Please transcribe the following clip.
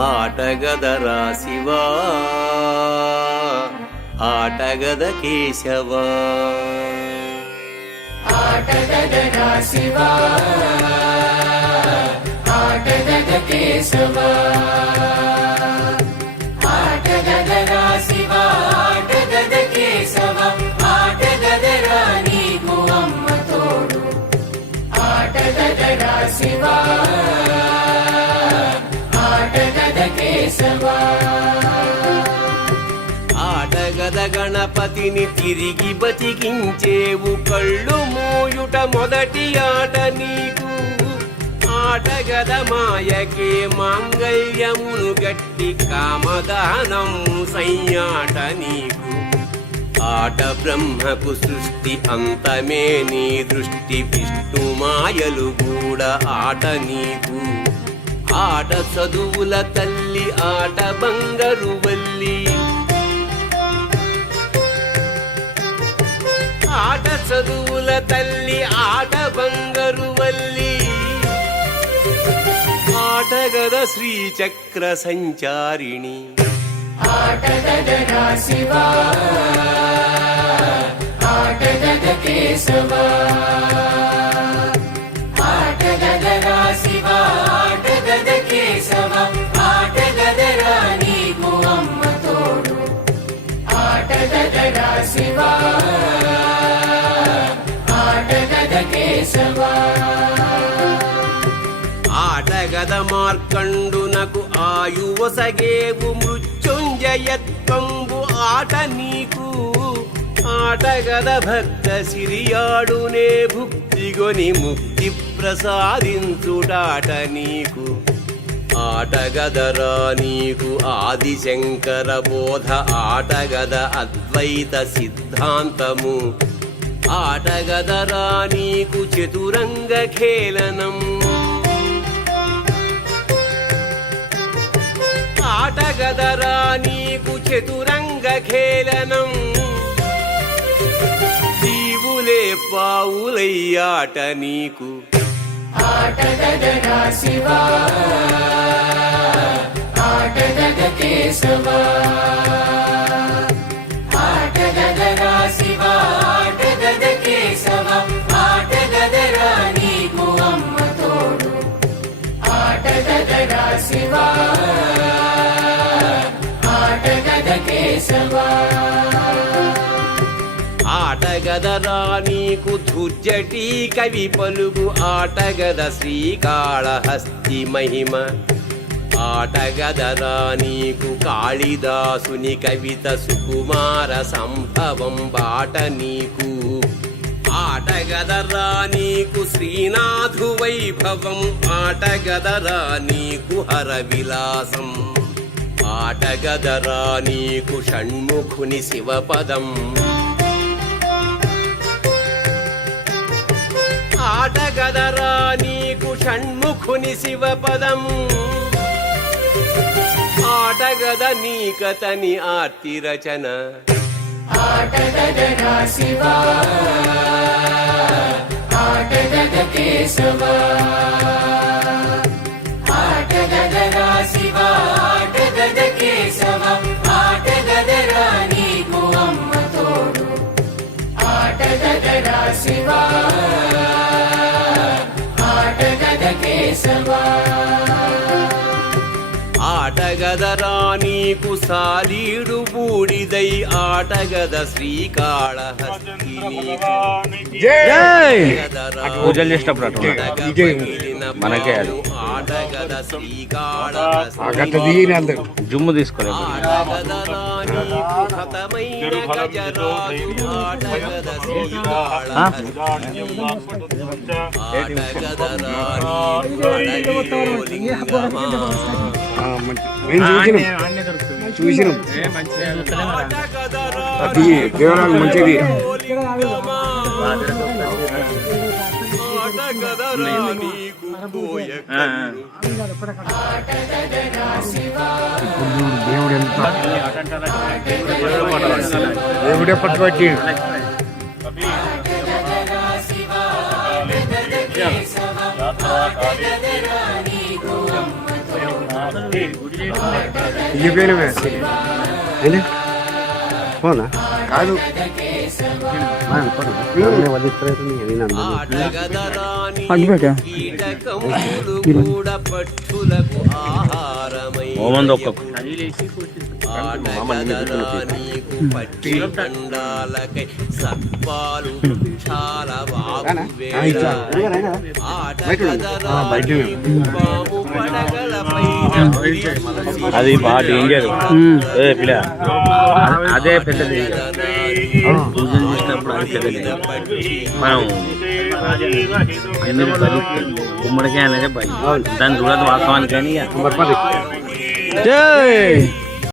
ఆటగదరా శివా, ఆటగద కేశవా, ఆటగదరా శివా, ఆటగద కేశవా, ఆటగదరా శివా, ఆటగద కేశవ, ఆటగదరా నీకు అమ్మ తోడు, ఆటగదరా శివా, ఆటగద గణపతిని తిరిగి బతికించేవు, కళ్ళు మూయుట మొదటి ఆట నీకు, ఆటగద మాయకే మాంగళ్యమును గట్టి కామదానం సయ్యాట నీకు, ఆట బ్రహ్మకు సృష్టి అంతమే నీ దృష్టి, విష్ణు మాయలు కూడా ఆట నీకు, ఆట చదువుల తల్లి ఆట బంగారు వల్లి, ఆట చదువుల తల్లి ఆట బంగారు వల్లి, ఆటగద శ్రీచక్ర సంచారిణి, ఆటగదరా శివా, ఆటగద కేశవా, ఆటగదరా శివా, ఆటగద కేశవ, ఆటగదరా నీకు అమ్మ తోడు, ఆటగదరా శివా, ఆటగద కేశవా, ఆటగద మార్కండునకు ఆయువసగేవు మృత్యుంజయత్వంబు ఆట నీకు, ఆటగద భక్త సిరియాడునే భుక్తిగొని ముక్తి ప్రసాదించుటాట నీకు, ఆటగదరా నీకు ఆదిశంకర బోధ, ఆటగద అద్వైత సిద్ధాంతము, ఆటగదరా నీకు చతురంగ ఖేళనం, ఆటగదరా నీకు చతురంగ ఖేళనం, జీవులే పావులయ్యాట నీకు, ఆటగదరా శివా, ఆటగద కేశవా, ఆటగదరా శివా, ఆటగద కేశవ, ఆటగదరా నీకు అమ్మ తోడు, ఆటగదరా శివా, ఆటగద కేశవా, ఆటగదరా నీకు ధుర్జటి కవి పలుగు, ఆటగద శ్రీకాళహస్తి మహిమ, ఆటగదరా నీకు కాళిదాసుని కవిత సుకుమార సంభవం బాట నీకు, ఆటగదరా నీకు శ్రీనాథు వైభవం, ఆటగదరా నీకు హర విలాసం, ఆటగదరా నీకు షణ్ముఖుని శివపదం, ఆటగదరా నీకు షణ్ముఖుని శివపదం, ఆటగద నీకతని ఆర్తి రచన, ఆటగదరా శివా, ఆటగద కేశవా, ఆటగదరా శివా, ఆటగద కేశవ, ఆటగదరా నీకు అమ్మ తోడు, ఆటగదరా శివా, ఆటగద కేశవా, ఆటగదరా నీకు సాలీడు బూడిదై, ఆటగద శ్రీకాళహస్తి నీకు, పూజలు చేసినప్పుడు మనకే ఆటగద శ్రీకాళహస్తి జుమ్ము తీసుకునే ఆటగదరా నీకు హతమైన గజరాజు, ఆటగద శ్రీకాళహస్తి, ఆటగదరా నీకు హరవిలోలింగమా, చూసినాం అది దేవరాలు మంచిది దేవుడు ఎంత దేవుడే పట్టుబట్టి పోనా కాదు ఓమంది ఒక్క అది బాగా డేంజర్ ఏ పిల్ల అదే పెద్ద డేంజర్ పూజలు చేసినప్పుడు అది పెద్ద డేంజర్ మనం గుమ్మడికాయ అనేది భయం దాని చూడదు వాస్తవానికి కానీ జై